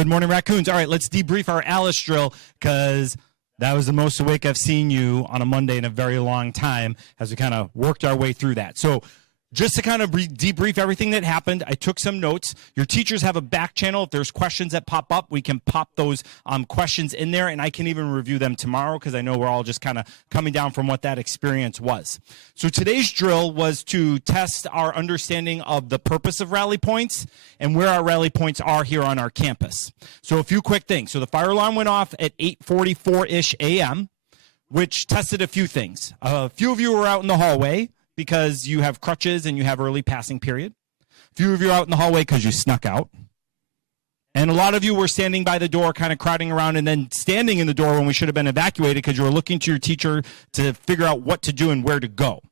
Good morning, Raccoons. All right, let's debrief our Alice drill because that was the most awake I've seen you on a Monday in a very long time as we kind of worked our way through that. So just to kind of debrief everything that happened, I took some notes. Your teachers have a back channel. If there's questions that pop up, we can pop those questions in there, and I can even review them tomorrow because I know we're all just kind of coming down from what that experience was. So today's drill was to test our understanding of the purpose of rally points and where our rally points are here on our campus. So a few quick things. So the fire alarm went off at 8:44-ish a.m., which tested a few things. A few of you were out in the hallway because you have crutches and you have early passing period. A few of you are out in the hallway because you snuck out. And a lot of you were standing by the door, kind of crowding around and then standing in the door when we should have been evacuated because you were looking to your teacher to figure out what to do and where to go.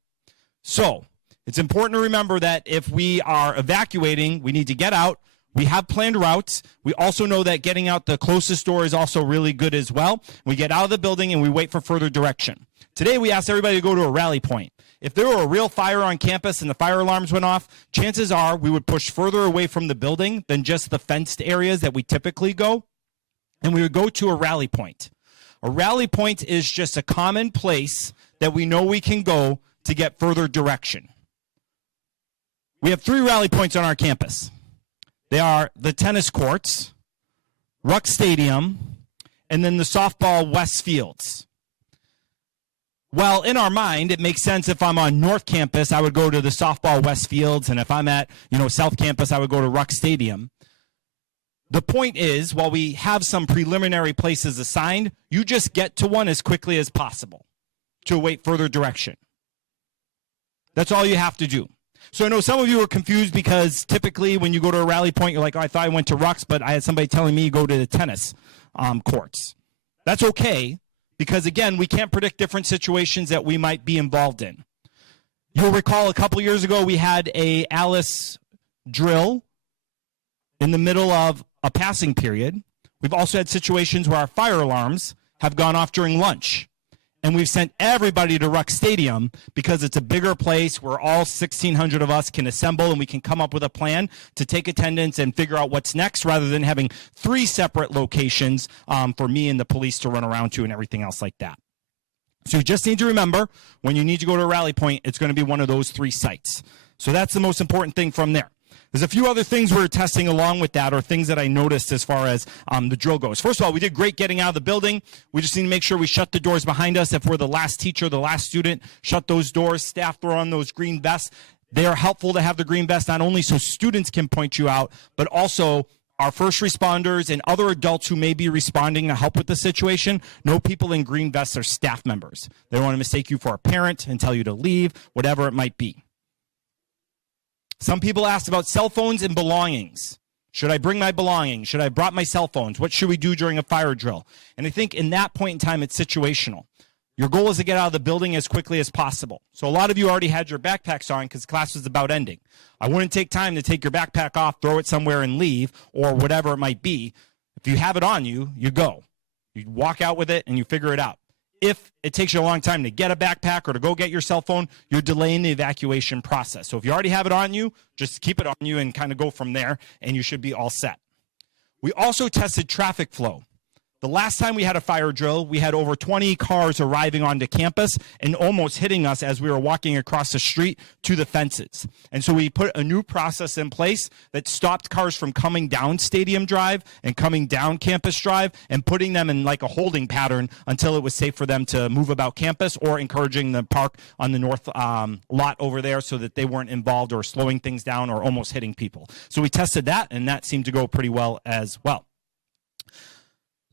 So it's important to remember that if we are evacuating, we need to get out. We have planned routes. We also know that getting out the closest door is also really good as well. We get out of the building and we wait for further direction. Today we asked everybody to go to a rally point. If there were a real fire on campus and the fire alarms went off, chances are we would push further away from the building than just the fenced areas that we typically go, and we would go to a rally point. A rally point is just a common place that we know we can go to get further direction. We have 3 rally points on our campus. They are the tennis courts, Ruck Stadium, and then the softball West Fields. Well, in our mind, it makes sense if I'm on North Campus, I would go to the softball West Fields, and if I'm at, South Campus, I would go to Ruck Stadium. The point is, while we have some preliminary places assigned, you just get to one as quickly as possible to await further direction. That's all you have to do. So I know some of you are confused because typically when you go to a rally point, you're like, oh, I thought I went to Rucks, but I had somebody telling me you go to the tennis courts. That's okay. Because, again, we can't predict different situations that we might be involved in. You'll recall a couple years ago we had a Alice drill in the middle of a passing period. We've also had situations where our fire alarms have gone off during lunch. And we've sent everybody to Ruck Stadium because it's a bigger place where all 1,600 of us can assemble and we can come up with a plan to take attendance and figure out what's next rather than having 3 separate locations for me and the police to run around to and everything else like that. So you just need to remember when you need to go to a rally point, it's going to be one of those 3 sites. So that's the most important thing from there. There's a few other things we're testing along with that or things that I noticed as far as the drill goes. First of all, we did great getting out of the building. We just need to make sure we shut the doors behind us. If we're the last teacher, the last student, shut those doors. Staff throw on those green vests. They are helpful to have the green vest not only so students can point you out, but also our first responders and other adults who may be responding to help with the situation know people in green vests are staff members. They don't want to mistake you for a parent and tell you to leave, whatever it might be. Some people asked about cell phones and belongings. Should I bring my belongings? Should I have brought my cell phones? What should we do during a fire drill? And I think in that point in time, it's situational. Your goal is to get out of the building as quickly as possible. So a lot of you already had your backpacks on because class was about ending. I wouldn't take time to take your backpack off, throw it somewhere and leave, or whatever it might be. If you have it on you, you go. You walk out with it and you figure it out. If it takes you a long time to get a backpack or to go get your cell phone, you're delaying the evacuation process. So if you already have it on you, just keep it on you and kind of go from there, and you should be all set. We also tested traffic flow. The last time we had a fire drill, we had over 20 cars arriving onto campus and almost hitting us as we were walking across the street to the fences. And so we put a new process in place that stopped cars from coming down Stadium Drive and coming down Campus Drive and putting them in like a holding pattern until it was safe for them to move about campus, or encouraging them to park on the north lot over there so that they weren't involved or slowing things down or almost hitting people. So we tested that, and that seemed to go pretty well as well.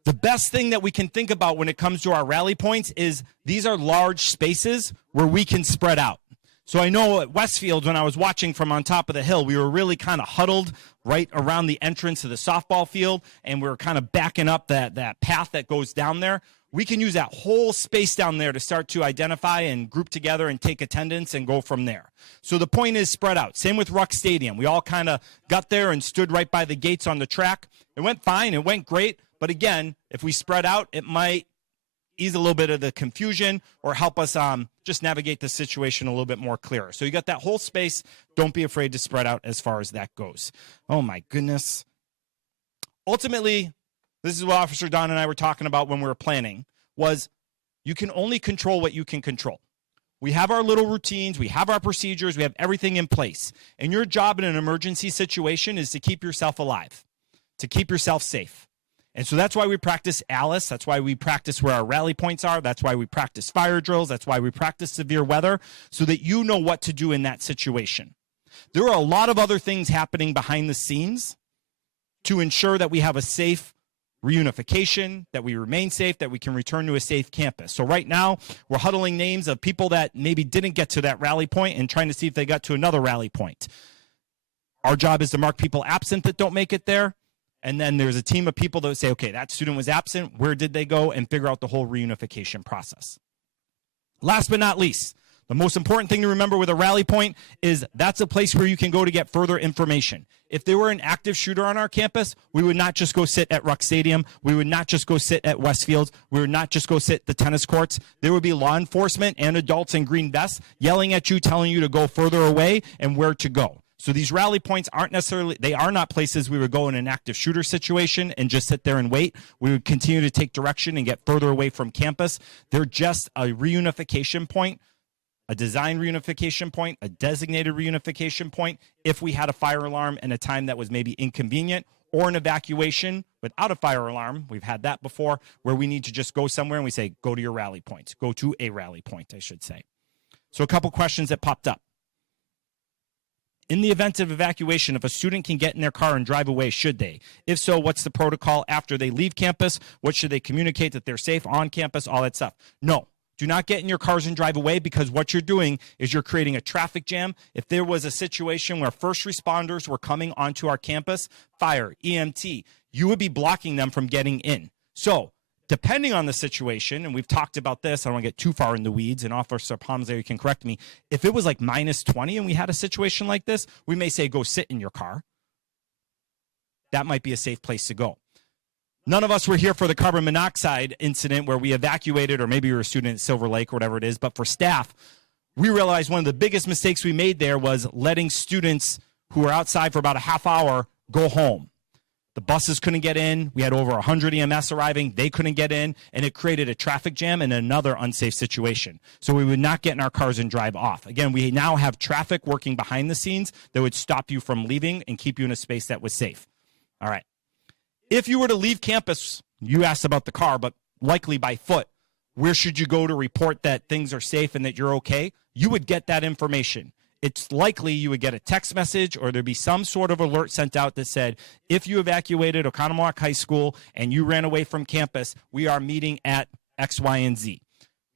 The best thing that we can think about when it comes to our rally points is these are large spaces where we can spread out. So I know at Westfield, when I was watching from on top of the hill, we were really kind of huddled right around the entrance of the softball field, and we were kind of backing up that path that goes down there. We can use that whole space down there to start to identify and group together and take attendance and go from there. So the point is spread out. Same with Ruck Stadium. We all kind of got there and stood right by the gates on the track. It went fine. It went great. But again, if we spread out, it might ease a little bit of the confusion or help us just navigate the situation a little bit more clearer. So you got that whole space. Don't be afraid to spread out as far as that goes. Oh, my goodness. ultimately, this is what Officer Don and I were talking about when we were planning, was you can only control what you can control. We have our little routines, we have our procedures, we have everything in place. And your job in an emergency situation is to keep yourself alive, to keep yourself safe. And so that's why we practice ALICE. That's why we practice where our rally points are. That's why we practice fire drills. That's why we practice severe weather, so that you know what to do in that situation. There are a lot of other things happening behind the scenes to ensure that we have a safe reunification, that we remain safe, that we can return to a safe campus. So right now, we're huddling names of people that maybe didn't get to that rally point and trying to see if they got to another rally point. Our job is to mark people absent that don't make it there. And then there's a team of people that would say, okay, that student was absent. Where did they go? And figure out the whole reunification process. Last but not least, the most important thing to remember with a rally point is that's a place where you can go to get further information. If there were an active shooter on our campus, we would not just go sit at Ruck Stadium. We would not just go sit at Westfield. We would not just go sit at the tennis courts. There would be law enforcement and adults in green vests yelling at you, telling you to go further away and where to go. So these rally points aren't necessarily, they are not places we would go in an active shooter situation and just sit there and wait. We would continue to take direction and get further away from campus. They're just a reunification point, a design reunification point, a designated reunification point if we had a fire alarm in a time that was maybe inconvenient, or an evacuation without a fire alarm. We've had that before, where we need to just go somewhere and we say, go to your rally point. Go to a rally point, I should say. So a couple questions that popped up. In the event of evacuation, if a student can get in their car and drive away, should they? If so, what's the protocol after they leave campus? What should they communicate that they're safe on campus? All that stuff. No, do not get in your cars and drive away, because what you're doing is you're creating a traffic jam. If there was a situation where first responders were coming onto our campus, fire, EMT, you would be blocking them from getting in. So depending on the situation, and we've talked about this, I don't want to get too far in the weeds, and Officer Palms there, you can correct me. If it was like -20 and we had a situation like this, we may say, go sit in your car. That might be a safe place to go. None of us were here for the carbon monoxide incident where we evacuated, or maybe you're a student at Silver Lake or whatever it is, but for staff, we realized one of the biggest mistakes we made there was letting students who were outside for about a half hour go home. The buses couldn't get in. We had over 100 EMS arriving. They couldn't get in, and it created a traffic jam and another unsafe situation. So we would not get in our cars and drive off. Again, we now have traffic working behind the scenes that would stop you from leaving and keep you in a space that was safe. All right. If you were to leave campus, you asked about the car, but likely by foot, where should you go to report that things are safe and that you're okay? You would get that information. It's likely you would get a text message, or there'd be some sort of alert sent out that said, if you evacuated Oconomowoc High School and you ran away from campus, we are meeting at X, Y, and Z.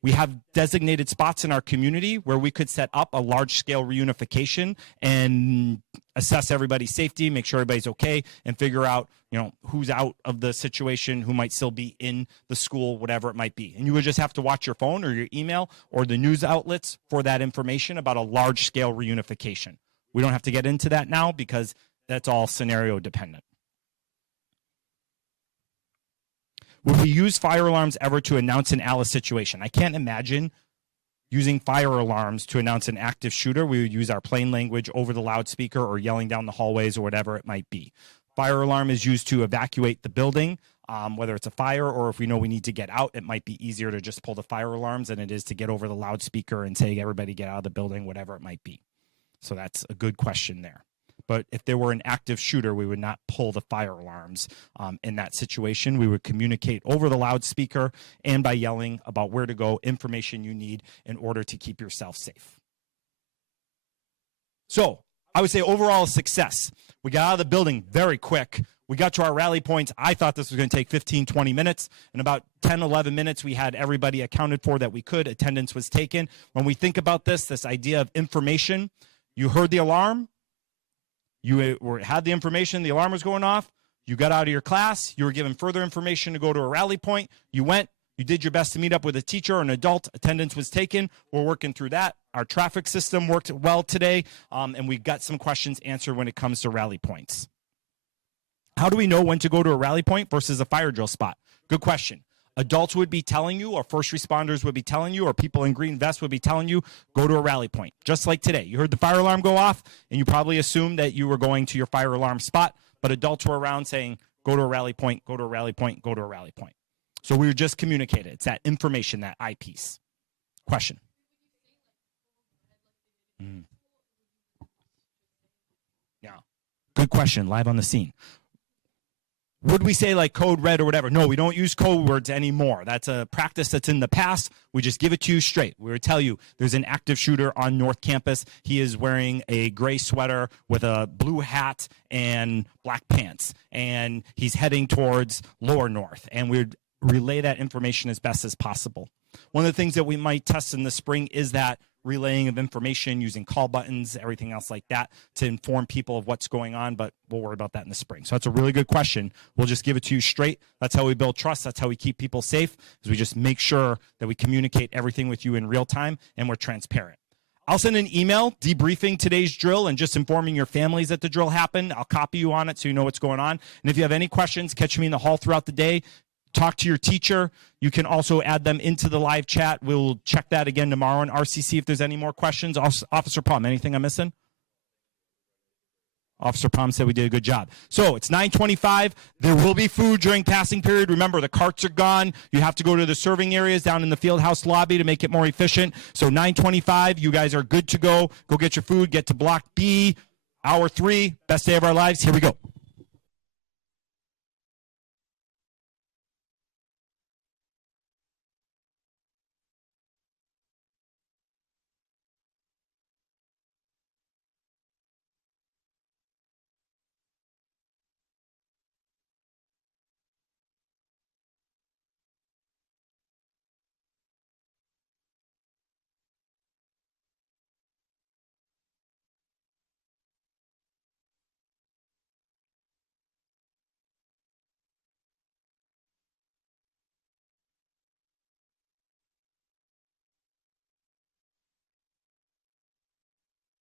We have designated spots in our community where we could set up a large-scale reunification and assess everybody's safety, make sure everybody's okay, and figure out, who's out of the situation, who might still be in the school, whatever it might be. And you would just have to watch your phone or your email or the news outlets for that information about a large-scale reunification. We don't have to get into that now because that's all scenario dependent. Would we use fire alarms ever to announce an ALICE situation? I can't imagine using fire alarms to announce an active shooter. We would use our plain language over the loudspeaker or yelling down the hallways or whatever it might be. Fire alarm is used to evacuate the building, whether it's a fire or if we know we need to get out. It might be easier to just pull the fire alarms than it is to get over the loudspeaker and say, everybody get out of the building, whatever it might be. So that's a good question there. But if there were an active shooter, we would not pull the fire alarms in that situation. We would communicate over the loudspeaker and by yelling about where to go, information you need in order to keep yourself safe. So I would say overall success. We got out of the building very quick. We got to our rally points. I thought this was going to take 15, 20 minutes. In about 10, 11 minutes, we had everybody accounted for that we could. Attendance was taken. When we think about this idea of information, you heard the alarm. You had the information, the alarm was going off. You got out of your class. You were given further information to go to a rally point. You went. You did your best to meet up with a teacher or an adult. Attendance was taken. We're working through that. Our traffic system worked well today, and we got some questions answered when it comes to rally points. How do we know when to go to a rally point versus a fire drill spot? Good question. Adults would be telling you, or first responders would be telling you, or people in green vests would be telling you, go to a rally point. Just like today. You heard the fire alarm go off, and you probably assumed that you were going to your fire alarm spot, but adults were around saying, go to a rally point, go to a rally point, go to a rally point. So we were just communicated. It's that information, that I piece. Question. Yeah. Good question. Live on the scene. Would we say like code red or whatever? No, we don't use code words anymore. That's a practice that's in the past. We just give it to you straight. We would tell you there's an active shooter on North Campus. He is wearing a gray sweater with a blue hat and black pants, and he's heading towards Lower North. And we'd relay that information as best as possible. One of the things that we might test in the spring is that relaying of information using call buttons, everything else like that to inform people of what's going on, but we'll worry about that in the spring. So that's a really good question. We'll just give it to you straight. That's how we build trust. That's how we keep people safe, is we just make sure that we communicate everything with you in real time and we're transparent. I'll send an email debriefing today's drill and just informing your families that the drill happened. I'll copy you on it so you know what's going on. And if you have any questions, catch me in the hall throughout the day. Talk to your teacher. You can also add them into the live chat. We'll check that again tomorrow in RCC if there's any more questions. Officer Palm, anything I'm missing? Officer Palm said we did a good job. So it's 9:25. There will be food during passing period. Remember, the carts are gone. You have to go to the serving areas down in the field house lobby to make it more efficient. So 9:25, you guys are good to go. Go get your food. Get to Block B, hour 3. Best day of our lives. Here we go.